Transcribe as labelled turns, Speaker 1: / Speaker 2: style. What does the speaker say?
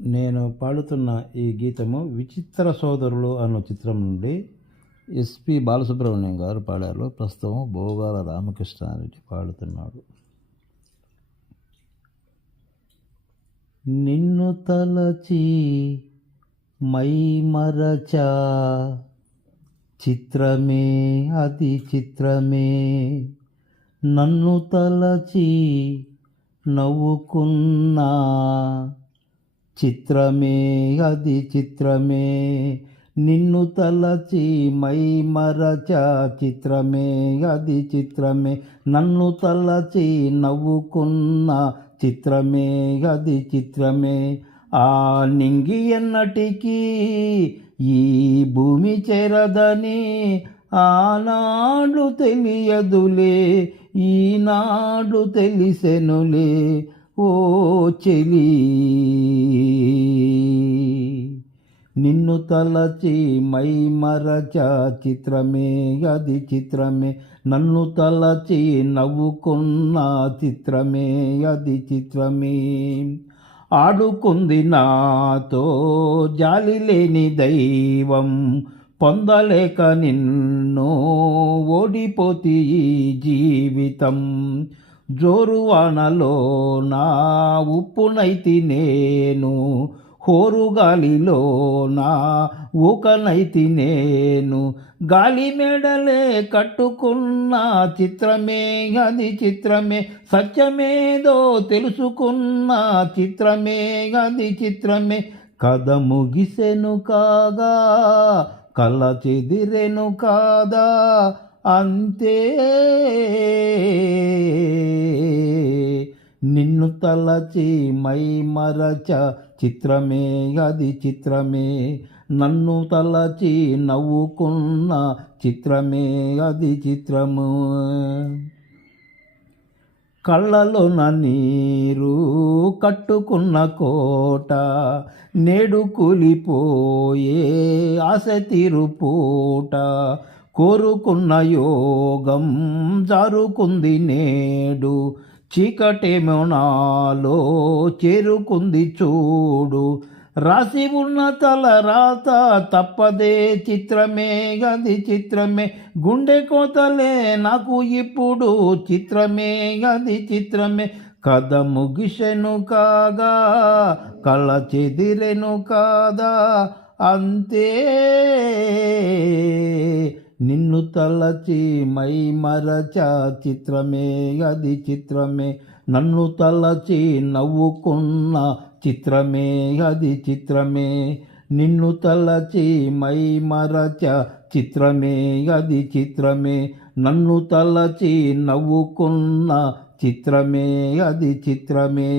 Speaker 1: నేను పాడుతున్న ఈ గీతము విచిత్ర సోదరులు అన్న చిత్రం నుండి ఎస్పి బాలసుబ్రహ్మణ్యం గారు పాడారు. ప్రస్తుతం భోగాల రామకృష్ణారెడ్డి పాడుతున్నాడు. నిన్ను తలచి మై మరచా చిత్రమే అతి చిత్రమే. నన్ను తలచి నవ్వుకున్నా చిత్రమే అది చిత్రమే. నిన్ను తలచి మై మరచ చిత్రమే అది చిత్రమే. నన్ను తలచి నవ్వుకున్న చిత్రమే అది చిత్రమే. ఆ నింగి ఎన్నటికీ ఈ భూమి చేరదని ఆనాడు తెలియదులే ఈనాడు తెలిసెనులే. ఓ చెలి నిన్ను తలచి మై మరచ చిత్రమే అది చిత్రమే. నన్ను తలచి నవ్వుకున్న చిత్రమే అది చిత్రమే. ఆడుకుంది నాతో జాలి లేని దైవం పొందలేక నిన్ను ఓడిపోతి జీవితం. జోరువానలో నా ఉప్పునైతి నేను హోరుగాలిలో నా ఊకనైతి నేను గాలి మెడలే కట్టుకున్న చిత్రమే అది చిత్రమే సత్యమేదో తెలుసుకున్న చిత్రమే అది చిత్రమే. కథ ముగిసెను కాగా కళ్ళ చెదిరెను కాదా అంతే. తలచి మైమరచ చిత్రమే అది చిత్రమే. నన్ను తలచి నవ్వుకున్న చిత్రమే అది చిత్రము. కళ్ళలోన నీరు కట్టుకున్న కోట నేడు కూలిపోయే ఆశ తీరుపూట. కోరుకున్న యోగం జారుకుంది నేడు చీకటేమో నాలో చేరుకుంది చూడు. రాసి ఉన్న తల రాత తప్పదే చిత్రమే గది చిత్రమే. గుండె కోతలే నాకు ఇప్పుడు చిత్రమే గది చిత్రమే. కథ ముగిసెను కాగా కళ్ళ చెదిరెను కాదా అంతే. నిన్ను తలచి మై మరచ చిత్రమే అది చిత్రమే. నన్ను తలచి నవ్వుకున్న చిత్రమే అది చిత్రమే. నిన్ను తలచి మై మరచ చిత్రమే అది చిత్రమే. నన్ను తలచి నవ్వుకున్న చిత్రమే అది చిత్రమే.